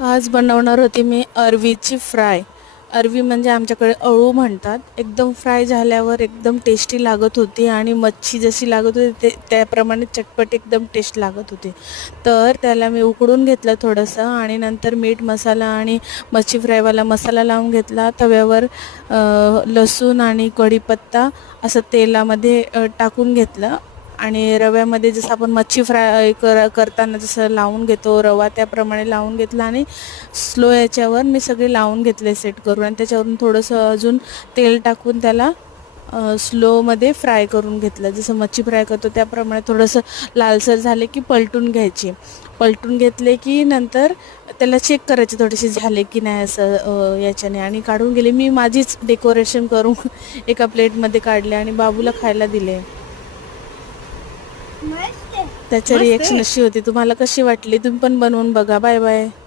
आज बनवणार होती मी अरवीची फ्राय. अरवी म्हणजे आमच्याकडे अळू म्हणतात. एकदम फ्राय झाल्यावर एकदम टेस्टी लागत होती आणि मच्छी जशी लागत होती त्याप्रमाणे चटपट एकदम टेस्ट लागत होती. तर त्याला मी उकडून घेतलं थोडंसं आणि नंतर मीठ मसाला आणि मच्छी फ्रायवाला मसाला लावून घेतला. तव्यावर लसूण आणि कढीपत्ता असं तेलामध्ये टाकून घेतलं आणि रव्यामध्ये जसं आपण मच्छी फ्राय करताना जसं लावून घेतो रवा त्याप्रमाणे लावून घेतला आणि स्लो याच्यावर मी सगळे लावून घेतले सेट करून आणि त्याच्यावरून थोडंसं अजून तेल टाकून त्याला स्लोमध्ये फ्राय करून घेतलं. जसं मच्छी फ्राय करतो त्याप्रमाणे थोडंसं लालसर झाले की पलटून घ्यायची. पलटून घेतले की नंतर त्याला चेक करायचे थोडेसे झाले की नाही असं याच्याने आणि काढून गेले. मी माझीच डेकोरेशन करून एका प्लेटमध्ये काढले आणि बाबूला खायला दिले. त्याची मस्त रिॲक्शन आहे. अशी होती. तुम्हाला कशी वाटली? तुम्ही पण बनवून बघा. Bye bye.